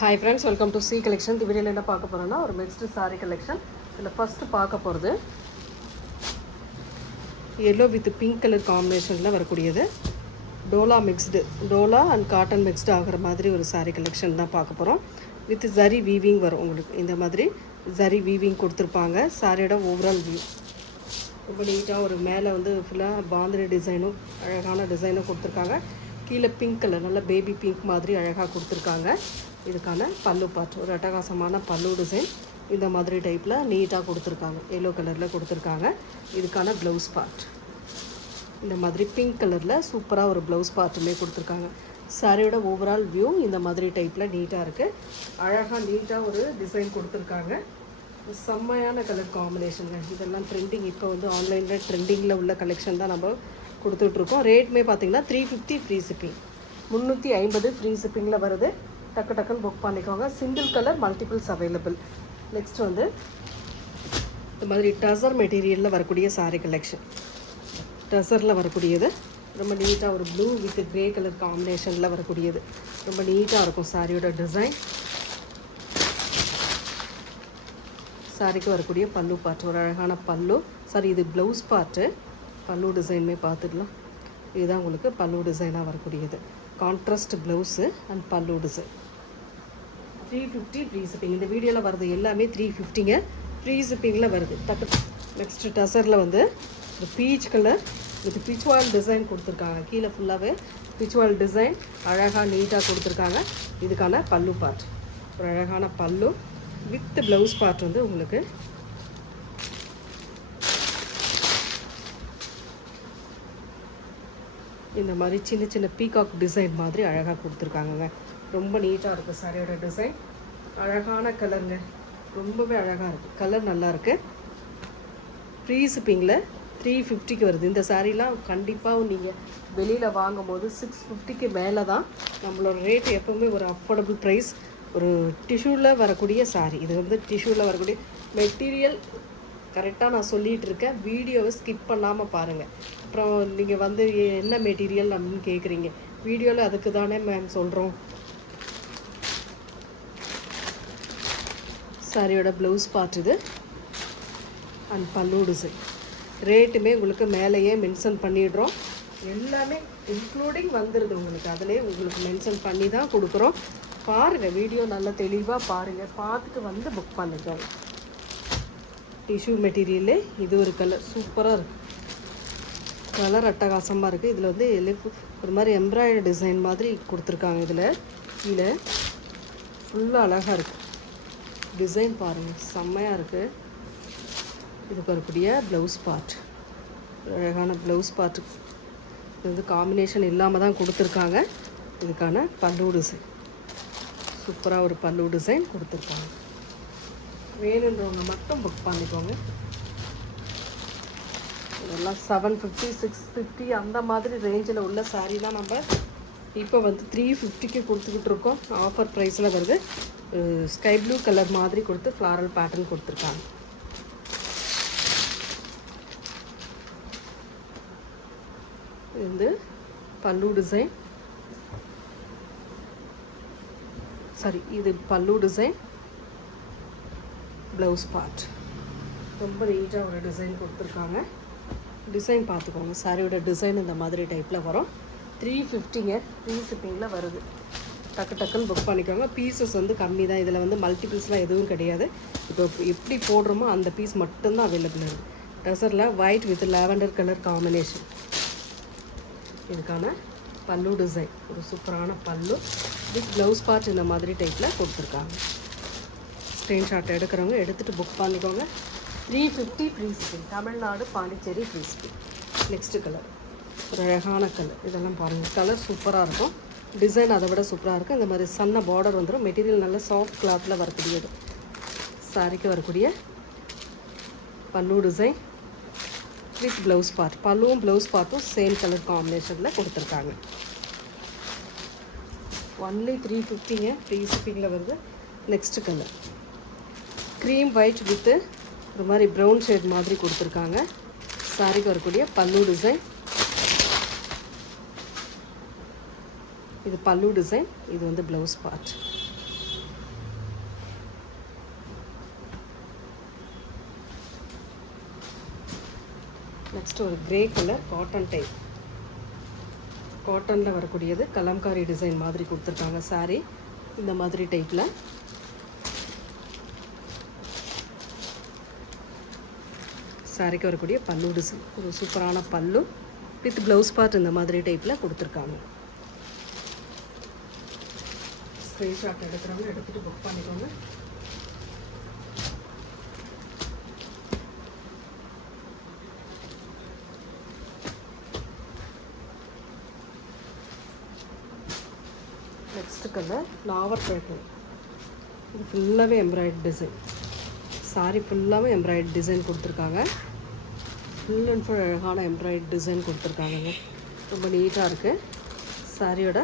Hi friends, welcome to C collection. இந்த வீடியோவில் என்ன பார்க்க போகிறோன்னா ஒரு மிக்ஸ்டு சாரீ கலெக்ஷன். இதில் ஃபஸ்ட்டு பார்க்க போகிறது எல்லோ வித் பிங்க் கலர் காம்பினேஷனில் வரக்கூடியது. டோலா அண்ட் காட்டன் மிக்ஸ்டு ஆகிற மாதிரி ஒரு சாரீ கலெக்ஷன் தான் பார்க்க போகிறோம். வித் ஜரி வீவிங் வரும். உங்களுக்கு இந்த மாதிரி ஜரி வீவிங் கொடுத்துருப்பாங்க. சாரியோட ஓவரால் வியூ ரொம்ப நீட்டாக ஒரு மேலே வந்து ஃபுல்லாக பாந்திரி டிசைனும் அழகான டிசைனும் கொடுத்துருக்காங்க. கீழே பிங்க் கலர் நல்ல பேபி பிங்க் மாதிரி அழகாக கொடுத்துருக்காங்க. இதுக்கான பல்லு பார்ட் ஒரு அட்டகாசமான பல்லு டிசைன் இந்த மாதிரி டைப்பில் நீட்டாக கொடுத்துருக்காங்க. எல்லோ கலரில் கொடுத்துருக்காங்க. இதுக்கான ப்ளவுஸ் பார்ட் இந்த மாதிரி பிங்க் கலரில் சூப்பராக ஒரு ப்ளவுஸ் பார்ட்டுமே கொடுத்துருக்காங்க. சாரியோட ஓவரால் வியூ இந்த மாதிரி டைப்பில் நீட்டாக இருக்குது. அழகாக நீட்டாக ஒரு டிசைன் கொடுத்துருக்காங்க. செம்மையான கலர் காம்பினேஷனுங்க. இதெல்லாம் ட்ரெண்டிங். இப்போ வந்து ஆன்லைனில் ட்ரெண்டிங்கில் உள்ள கலெக்ஷன் தான் நம்ம கொடுத்துட்ருக்கோம். ரேட்டுமே பார்த்திங்கன்னா 350 ஃப்ரீ ஷிப்பிங், 350 ஃப்ரீ ஷிப்பிங்கில் வருது. டக்குன்னு புக் பண்ணிக்கோங்க. Single colour multiples available. Next வந்து இந்த மாதிரி டசர் மெட்டீரியலில் வரக்கூடிய சாரீ கலெக்ஷன். டசரில் வரக்கூடியது ரொம்ப நீட்டாக ஒரு ப்ளூ வித் க்ரே கலர் காம்பினேஷனில் வரக்கூடியது. ரொம்ப நீட்டாக இருக்கும் சாரியோட டிசைன். சாரிக்கு வரக்கூடிய பல்லு பார்ட் ஒரு அழகான பல்லு. சாரி, இது ப்ளவுஸ் பார்ட்டு. பல்லு டிசைனுமே பார்த்துக்கலாம். இதுதான் உங்களுக்கு பல்லு டிசைனாக வரக்கூடியது. கான்ட்ராஸ்ட் ப்ளவுஸு அண்ட் பல்லு டிசைன். 350 free shipping. இந்த வீடியோவில் வருது எல்லாமே 350ங்க ஃப்ரீ ஷிப்பிங்கில் வருது. நெக்ஸ்ட்டு டசரில் வந்து ஒரு பீச் கலர் வித் பிச்வால் டிசைன் கொடுத்துருக்காங்க. கீழே ஃபுல்லாகவே பிச்வால் டிசைன் அழகாக நீட்டாக கொடுத்துருக்காங்க. இதுக்கான பல்லு பார்ட் ஒரு அழகான பல்லு வித் ப்ளவுஸ் பார்ட் வந்து உங்களுக்கு இந்த மாதிரி சின்ன சின்ன பீகாக் டிசைன் மாதிரி அழகாக கொடுத்துருக்காங்கங்க. ரொம்ப நீட்டாக இருக்குது சாரியோட டிசைன். அழகான கலருங்க, ரொம்பவே அழகாக இருக்குது. கலர் நல்லாயிருக்கு. ஃப்ரீ ஷிப்பிங்கில் 350க்கு வருது. இந்த சாரீலாம் கண்டிப்பாக நீங்கள் வெளியில் வாங்கும் போது 650க்கு மேலே தான். நம்மளோட ரேட் எப்போவுமே ஒரு அஃபோர்டபுள் ப்ரைஸ். ஒரு டிஷ்யூவில் வரக்கூடிய சாரீ. இது வந்து டிஷ்யூவில் வரக்கூடிய மெட்டீரியல் கரெக்டாக நான் சொல்லிகிட்டு இருக்கேன். வீடியோவை ஸ்கிப் பண்ணாமல் பாருங்கள். அப்புறம் நீங்கள் வந்து என்ன மெட்டீரியல் அப்படின்னு கேட்குறீங்க. வீடியோவில் அதுக்கு தானே மேம் சொல்கிறோம். சாரியோட ப்ளவுஸ் பார்ட் இது அண்ட் பல்லு டிசைன். ரேட்டுமே உங்களுக்கு மேலேயே மென்ஷன் பண்ணிடுறோம். எல்லாமே இன்க்ளூடிங் வந்துடுது உங்களுக்கு. அதிலே உங்களுக்கு மென்ஷன் பண்ணி தான் கொடுக்குறோம். பாருங்கள், வீடியோ நல்லா தெளிவாக பாருங்கள். பார்த்துட்டு வந்து புக் பண்ணிக்கோங்க. டிஷ்யூ மெட்டீரியலே இது ஒரு கலர் சூப்பராக இருக்குது. கலர் அட்டகாசமாக இருக்குது. இதில் வந்து ஒரு மாதிரி எம்ப்ராய்டரி டிசைன் மாதிரி கொடுத்துருக்காங்க. இதில் கீழே ஃபுல்லாக அழகாக இருக்குது. டிசைன் பாருங்கள், செம்மையாக இருக்குது. இதுக்கு வரக்கூடிய ப்ளவுஸ் பார்ட் அழகான ப்ளவுஸ் பார்ட்டு. இது வந்து காம்பினேஷன் இல்லாமல் தான் கொடுத்துருக்காங்க. இதுக்கான பல்லு டிசைன் சூப்பராக ஒரு பல்லு டிசைன் கொடுத்துருக்காங்க. வேணுன்றவங்க மட்டும் புக் பண்ணிக்கோங்க. இதெல்லாம் 750 650 அந்த மாதிரி ரேஞ்சில் உள்ள சாரீ தான் நம்ம இப்போ வந்து 350க்கு கொடுத்துக்கிட்டு இருக்கோம். ஆஃபர் ப்ரைஸில் வருது. ஸ்கை ப்ளூ கலர் மாதிரி கொடுத்து ஃப்ளாரல் பேட்டர்ன் கொடுத்துருக்காங்க. இது வந்து பல்லு டிசைன். சாரி, இது பல்லு டிசைன், ப்ளவுஸ் பார்ட். ரொம்ப நீட்டாக ஒரு டிசைன் கொடுத்துருக்காங்க. டிசைன் பார்த்துக்கோங்க. சாரியோட டிசைன் இந்த மாதிரி டைப்பில் வரும். 350ங்க ஃப்ரீ ஷிப்பிங்கில் வருது. டக்குன்னு புக் பண்ணிக்கோங்க. பீசஸ் வந்து கம்மி தான். இதில் வந்து மல்டிபிள்ஸ்லாம் எதுவும் கிடையாது. இப்போ எப்படி போடுறோமோ அந்த பீஸ் மட்டும்தான் அவைலபிள் இருக்குது. டசரில் white with lavender colour combination. இதுக்கான பல்லு டிசைன் ஒரு சூப்பரான பல்லு வித் ப்ளவுஸ் பார்ட் இந்த மாதிரி டைப்பில் கொடுத்துருக்காங்க. ஸ்க்ரீன்ஷாட் எடுக்கிறவங்க எடுத்துகிட்டு புக் பண்ணிக்கோங்க. 350 free shipping. Tamil Nadu, Pondicherry free shipping. Next colour ஒரு அழகான கலர். இதெல்லாம் பாருங்கள், கலர் சூப்பராக இருக்கும். டிசைன் அதை விட சூப்பராக இருக்குது. இந்த மாதிரி சன்ன பார்டர் வந்துடும். மெட்டீரியல் நல்ல சாஃப்ட் கிளாத்தில் வரக்கூடியது. சாரிக்கு வரக்கூடிய pallu design with blouse part. பல்லுவும் ப்ளவுஸ் பார்ட்டும் சேம் கலர் காம்பினேஷனில் கொடுத்துருக்காங்க. ஒன்லி 350ங்க ஃப்ரீ ஷிப்பிங்கில் வருது. Next colour cream white with ஒரு மாதிரி ப்ரௌன் ஷேட் மாதிரி கொடுத்துருக்காங்க. சாரிக்கு வரக்கூடிய பல்லு டிசைன். இது பல்லு டிசைன். இது வந்து ப்ளவுஸ் பார்ட். நெக்ஸ்ட் ஒரு கிரே கலர் காட்டன் டைப், காட்டனில் வரக்கூடியது கலம்காரி டிசைன் மாதிரி கொடுத்துருக்காங்க சாரீ. இந்த மாதிரி டைப்பில் சாரிக்கு வரக்கூடிய பல்லு டிசைன், ஒரு சூப்பரான பல்லு வித் ப்ளவுஸ் பார்ட் இந்த மாதிரி டைப்பில் கொடுத்துருக்காங்க. ஸ்க்ரீன்ஷாட் எடுக்கிறவங்க எடுத்துகிட்டு புக் பண்ணிக்கோங்க. Next colour flower pattern. இது ஃபுல்லாகவே எம்ப்ராய்டரி டிசைன், சாரி ஃபுல்லாகவே எம்ப்ராய்டரி டிசைன் கொடுத்துருக்காங்க. ஃபுல் அண்ட் ஃபுல் அழகான எம்ப்ராய்டரி டிசைன் கொடுத்துருக்காங்கங்க. ரொம்ப நீட்டாக இருக்குது. சாரியோட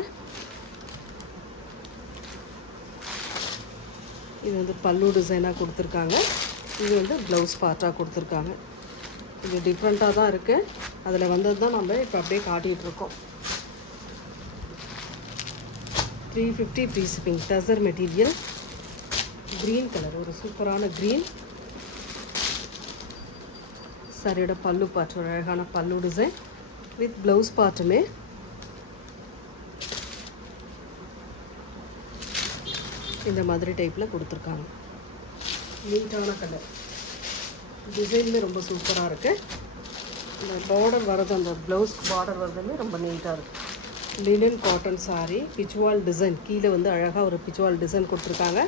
இது வந்து பல்லு டிசைனாக கொடுத்துருக்காங்க. இது வந்து ப்ளவுஸ் பார்ட்டாக கொடுத்துருக்காங்க. இது டிஃப்ரெண்ட்டாக தான் இருக்குது. அதில் வந்தது தான் நம்ம இப்போ அப்படியே காட்டிகிட்ருக்கோம். 350 free shipping. Tussar material, green colour, ஒரு சூப்பரான க்ரீன். சாரியோட பல்லு பார்ட், ஒரு அழகான பல்லு டிசைன் வித் ப்ளவுஸ் பார்ட்டுமே இந்த மாதிரி டைப்பில் கொடுத்துருக்காங்க. நீட்டான கலர், டிசைனுமே ரொம்ப சூப்பராக இருக்குது. இந்த பார்டர் வர்றது, அந்த ப்ளவுஸ் பார்டர் வர்றதுமே ரொம்ப நீட்டாக இருக்குது. லினன் காட்டன் சாரீ, பிச்சுவால் டிசைன். கீழே வந்து அழகாக ஒரு பிச்சுவால் டிசைன் கொடுத்துருக்காங்க.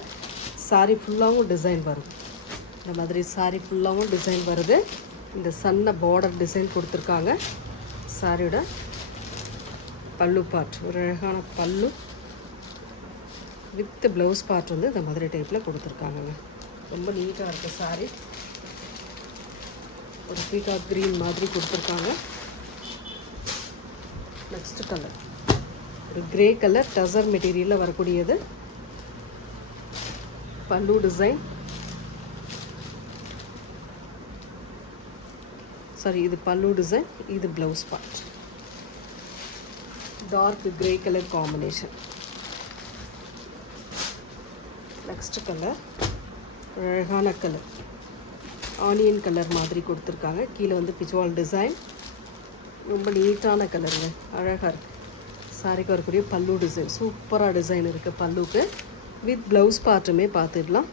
சாரீ ஃபுல்லாகவும் டிசைன் வரும். இந்த மாதிரி சாரீ ஃபுல்லாகவும் டிசைன் வருது. இந்த சன்ன பார்டர் டிசைன் கொடுத்துருக்காங்க. சாரியோட பல்லு பார்ட், ஒரு அழகான பல்லு வித் ப்ளவுஸ் பார்ட் வந்து இந்த மாதிரி டைப்பில் கொடுத்துருக்காங்கங்க. ரொம்ப நீட்டாக இருக்குது சாரீ. ஒரு பீகாக் க்ரீன் மாதிரி கொடுத்துருக்காங்க. நெக்ஸ்ட் கலர் ஒரு கிரே கலர் டசர் மெட்டீரியலில் வரக்கூடியது. பல்லு டிசைன், சாரி இது பல்லு டிசைன், இது blouse part. Dark grey colour combination. Next colour அழகான கலர், ஆனியன் கலர் மாதிரி கொடுத்துருக்காங்க. கீழே வந்து பிச்சுவால் டிசைன், ரொம்ப நீட்டான கலருங்க, அழகாக இருக்குது. சாரிக்கு வரக்கூடிய பல்லு டிசைன், சூப்பராக டிசைன் இருக்குது பல்லுக்கு. வித் ப்ளவுஸ் பார்ட்டுமே பார்த்துடலாம்.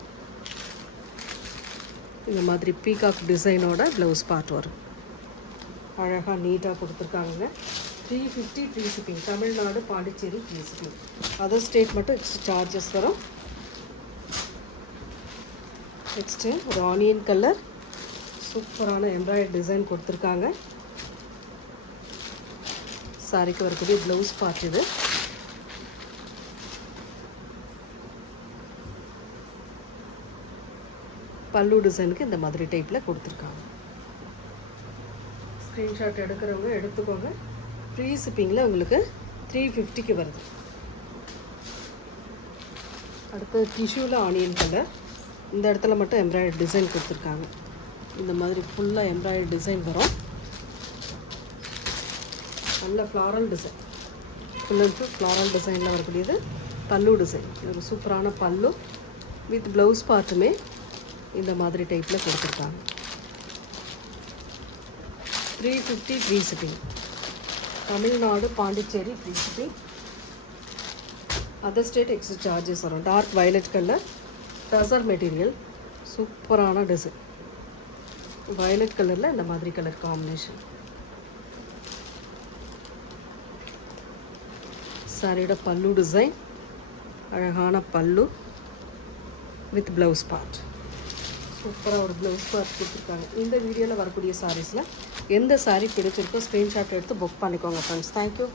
இந்த மாதிரி பீகாக் டிசைனோட ப்ளவுஸ் பார்ட் வரும். அழகாக நீட்டாக கொடுத்துருக்காங்க. 350 free shipping. Tamil Nadu, Pondicherry free shipping. Other state மட்டும் எக்ஸ்ட்ரா சார்ஜஸ் வரும். நெக்ஸ்ட்டு ஒரு ஆனியன் கலர், சூப்பரான எம்ப்ராய்டரி டிசைன் கொடுத்துருக்காங்க. சாரிக்கு வரக்கூடிய ப்ளவுஸ் பார்ட் இது. பல்லு டிசைனுக்கு இந்த மாதிரி டைப்பில் கொடுத்துருக்காங்க. ஸ்க்ரீன்ஷாட் எடுக்கிறவங்க எடுத்துக்கோங்க. ஃப்ரீ ஷிப்பிங்கில் உங்களுக்கு 350க்கு வருது. அடுத்து டிஷ்யூவில் ஆனியன் கலர். இந்த இடத்துல மட்டும் எம்ப்ராய்டரி டிசைன் கொடுத்துருக்காங்க. இந்த மாதிரி ஃபுல்லாக எம்ப்ராய்டரி டிசைன் வரும். நல்ல floral design, full and full floral டிசைனில் வரக்கூடியது. பல்லு டிசைன், ஒரு சூப்பரான பல்லு வித் ப்ளவுஸ் பார்ட்டுமே இந்த மாதிரி டைப்பில் கொடுத்துருக்காங்க. 350 free shipping. Tamil Nadu, Pondicherry free shipping. Other state extra charges வரும். Dark violet colour tussar material, சூப்பரான டிசைன். வயலட் கலரில் இந்த மாதிரி கலர் காம்பினேஷன். சாரியோட பல்லு டிசைன், அழகான பல்லு வித் ப்ளவுஸ் பார்ட். சூப்பராக ஒரு ப்ளவுஸ் பார்ட் கொடுத்துருக்காங்க. இந்த வீடியோவில் வரக்கூடிய சாரீஸில் எந்த சாரீ பிடிச்சிருக்கோ ஸ்க்ரீன்ஷாட் எடுத்து புக் பண்ணிக்கோங்க ஃப்ரெண்ட்ஸ். தேங்க்யூ.